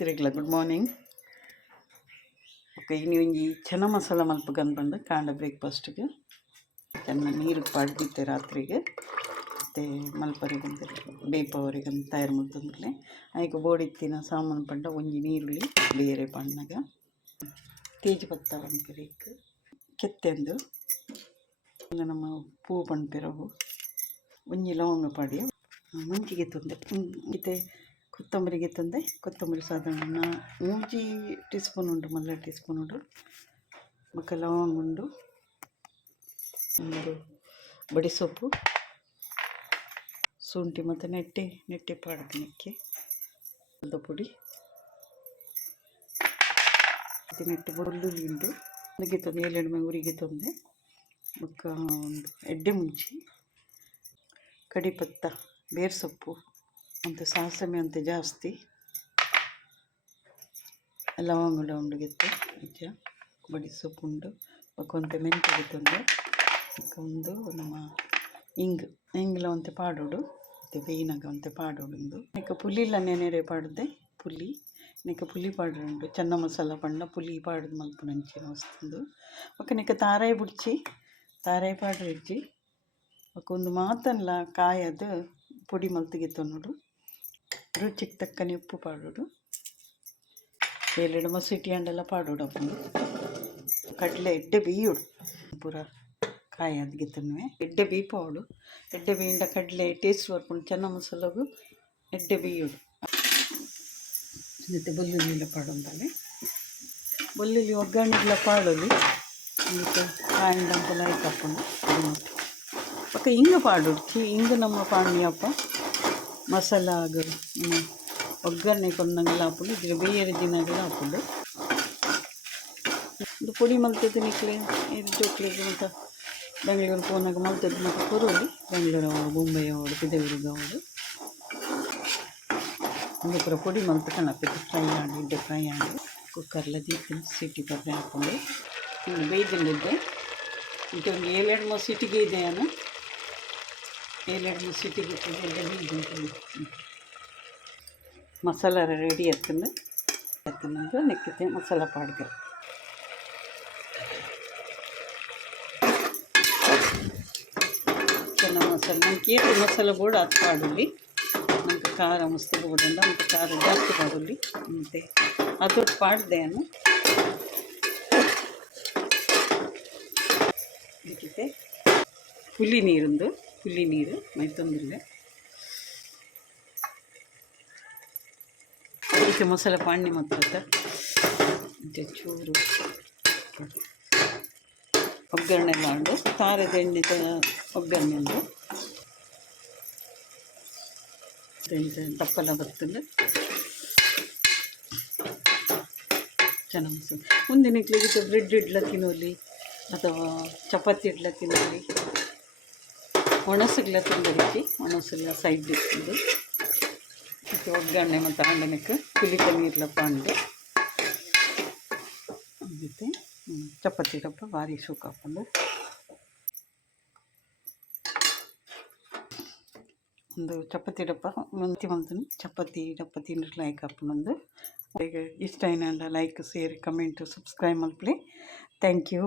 ತಿರುಗ್ಲ good morning. Okay ಇನ್ನು ಒಂಜಿ ಚೆನ್ನ ಮಸಾಲ ಮಲ್ಪಗಂದು ಬಂದು ಕಾಂಡ ಬ್ರೇಕ್ಫಾಸ್ಟ್ಗೆ ಚೆನ್ನ ನೀರು ಪಾಡ್ದಿತ್ತೆ ರಾತ್ರಿಗೆ ಮತ್ತು ಮಲ್ಪರಿಗಂತ ಬೇಪವರಿಗಂತ ತಯಾರು ಮಾಡ್ತಂದ್ರೆ ಆಯ್ಕೆ ಬೋಡಿತ್ತಿನ ಸಾಮಾನು ಪಂಡ ಒಂಜಿ ನೀರುಳ್ಳಿ ಬೇರೆ ಪಣ್ಣಗ ತೇಜಪತ್ತ ಪನ್ಪಿರೇಕ್ ಕೆತ್ತೆಂದು ನಮ್ಮ ಪೂ ಪನ್ಪಿರವು ಒಂಜಿ ಲವಂಗ ಪಾಡಿ ಮುಂಚಿಗೆ ತಂದೆ ಮತ್ತೆ ಕೊತ್ತಂಬರಿಗೆ ತಂದೆ ಕೊತ್ತಂಬರಿ ಸಾಧಾರಣ 3 ಟೀ ಸ್ಪೂನ್ ಉಂಟು ಮಲ್ಲ ಟೀ ಸ್ಪೂನ್ ಉಂಟು ಮಕ್ಕ ಲವಂಗ ಉಂಡು ಒಂದು ಬಡಿ ಸೊಪ್ಪು ಶುಂಠಿ ಮತ್ತು ನೆಟ್ಟೆ ಪಾಡಕ್ಕೆ ಒಂದು ಪುಡಿ ಮತ್ತು ನೆಟ್ಟು ಬೆಳ್ಳುಳ್ಳಿ ಉಂಟು ಅದಕ್ಕೆ ತಂದು 7 ಉರಿಗೆ ತಂದೆ ಮಕ್ಕ ಒಂದು ಎಡ್ಡೆ ಮುಂಚಿ ಕಡಿಪತ್ತ ಬೇರು ಸೊಪ್ಪು ಅಂತ ಸಾಸಮೆ ಅಂತ ಜಾಸ್ತಿ ಲವಂಗ ಉಂಡುಗೆತ್ತು ನಿಜ ಬಡಿ ಸೊಪ್ಪು ಉಂಡು ಕೊಂತೆ ಮೆಂತ್ಯಗೆ ತಂದು ಒಂದು ನಮ್ಮ ಇಂಗ್ಲ ಒಂತೆ ಪಾಡೋಡು ಮತ್ತು ಬೇಯಿನಾಗ ಒಂತೆ ಪಾಡೋಡು ನೆಕ್ಕ ಪುಲಿಲ್ಲ ನೆನೆರೆ ಪಾಡ್ದೆ ನೆಕ್ಕ ಪುಲಿ ಪಾಡ್ರೆ ಉಂಡು ಚೆನ್ನ ಮಸಾಲ ಪಂಡ ಪುಲಿ ಪಾಡ್ದು ಮಲ್ಪ ನಂಚಿನ ವಸ್ತುಂದು ನೆಕ್ಕ ತಾರಾಯಿ ಬುಡ್ಚಿ ತಾರಾಯಿ ಪಾಡ್ರೆ ಇಜ್ಜಿ ಒಂದು ಮಾತನ್ಲ ಕಾಯದು ಪುಡಿ ಮಲ್ತಿಗೆ ನೋಡು ರುಚಿಗೆ ತಕ್ಕನೆ ಉಪ್ಪು ಪಾಡೋಡು 7 ಮಸೀಟಿ ಹಂಡೆಲ್ಲ ಪಾಡೋಡು ಅಪ್ಪಂದು ಕಡಲೆ ಎಡ್ಡೆ ಬೇಯೋಡು ಪೂರ ಕಾಯದು ಗಿತ್ತನ್ವೆ ಎಡ್ಡೆ ಬೇಯ್ಪೋಡು ಎಡ್ಡೆ ಬೇಯಿಂದ ಕಡಲೆ ಟೇಸ್ಟ್ ಬರ್ಕೊಂಡು ಚೆನ್ನ ಮಸಾಲಗು ಎಡ್ಡೆ ಬೇಯೋಡು ಮತ್ತು ಬೆಳ್ಳುಳ್ಳಿ ಪಾಡೋಂತಲ್ಲಿ ಬೆಳ್ಳುಳ್ಳಿ ಒಗ್ಗರಣೆಲ್ಲ ಪಾಡೋದು ಮತ್ತು ಕಾಯಿಂದಂತ ಲೈಕ್ ಹಾಕ್ಕೊಂಡು ಪಕ್ಕ ಹಿಂಗೆ ಪಾಡೋಡು ಹಿಂಗೆ ನಮ್ಮ ಪಾಣಿಯಪ್ಪ ಮಸಾಲ ಆಗ ಒಗ್ಗರಣೆ ಕೊಂಡಂಗೆಲ್ಲ ಹಾಕೊಂಡು ಇದ್ರೆ ಬೇರೆ ದಿನಗೆಲ್ಲ ಹಾಕೊಂಡು ಇದು ಪುಡಿ ಮಲ್ತದ್ದು ನಿಕ್ಲೆ ಇದು ಜೋಕ್ಲಿಗೆ ಮತ್ತು ಬೆಂಗಳೂರು ಫೋನಾಗ ಮಲ್ತದ್ದು ಮತ್ತು ಕೊರೋಲಿ ಬೆಂಗಳೂರು ಅವಳು ಮುಂಬೈ ಅವಳು ಪಿದೂರಿಗೆ ಅವಳು ಒಂದು ಪುರ ಪುಡಿ ಮಲ್ತು ಕಣಪ್ಪಿಟ್ಟು ಫ್ರೈ ಆಡಿ ಕುಕ್ಕರ್ಲ ದೀಪಿನ ಸಿಟಿ ಬರ್ರೆ ಹಾಕ್ಕೊಂಡು ಬೇಯ್ದಿದ್ದೆ ಈಗ ಒಂದು 7 ಸಿಟಿಗೆ ಇದೆ ನಾನು 7 ಸಿಟಿಗೆ ಮಸಾಲ ರೆಡಿ ಎತ್ತಂದು ನೆಕ್ಕಿತೆ ಮಸಾಲ ಪಾಡ್ಗೆ ಚೆನ್ನ ಮಸಾಲ ನಮ್ಗೆ ಏಟು ಮಸಾಲ ಬೋರ್ಡ್ ಅದು ಪಾಡಲ್ಲಿ ನಮ್ಗೆ ಖಾರ ಮಸ್ತ್ ಬೋರ್ಡಂಡ ಮತ್ತು ಖಾರ ಜಾಸ್ತಿ ಪಾಡಲ್ಲಿ ಮತ್ತು ಅದು ಪಾಡ್ದೆ ನಾನು ನೆಕ್ಕಿತೆ ಪುಲಿ ನೀರು ಮೈ ತೊಂದಿಲ್ಲ ಇದಕ್ಕೆ ಮಸಾಲೆ ಪಾಣಿ ಮತ್ತು ಚೂರು ಒಗ್ಗರಣೆ ಮಾಡು ತಾರದ ಎಣ್ಣೆ ಒಗ್ಗರಣೆ ಉಂಟು ದಪ್ಪಲ ಬರ್ತದೆ ಚೆನ್ನಾಗಿ ಮಸಾಲೆ ಮುಂದಿನ ಇಡ್ಲಿಕ್ಕೆ ಬ್ರೆಡ್ ಇಡ್ಲ ತಿನ್ನೋಲಿ ಅಥವಾ ಚಪಾತಿ ಇಡ್ಲ ತಿನ್ನೋಲಿ ಒಣಸಗ್ಲ ತುಂಡರಿಸಿ ಒಣಸಲ್ಲ ಸೈಡ್ ಇಟ್ಟು ಮತ್ತು ಒಗ್ಗರಣೆ ಮತ್ತು ಅಂಡನಕ್ಕೆ ಕುಲಿತ ನೀರ್ಲ ಪಾಂಡೆ ಮತ್ತು ಚಪಾತಿ ಡಬ್ಬ ಭಾರಿ ಸೂಕ್ ಹಾಕೊಂಡು ಒಂದು ಚಪಾತಿ ಡಬ್ಬ ಮಂತೀನಿ ಚಪಾತಿ ಡಬ್ಬ ತಿನ್ನಲು ಲೈಕ್ ಹಾಕೊಂಡು ಈಗ ಇಷ್ಟ ಏನಾರ ಲೈಕ್ ಶೇರ್ ಕಮೆಂಟು ಸಬ್ಸ್ಕ್ರೈಬ್ ಮಲ್ಪಲಿ ಥ್ಯಾಂಕ್ ಯು.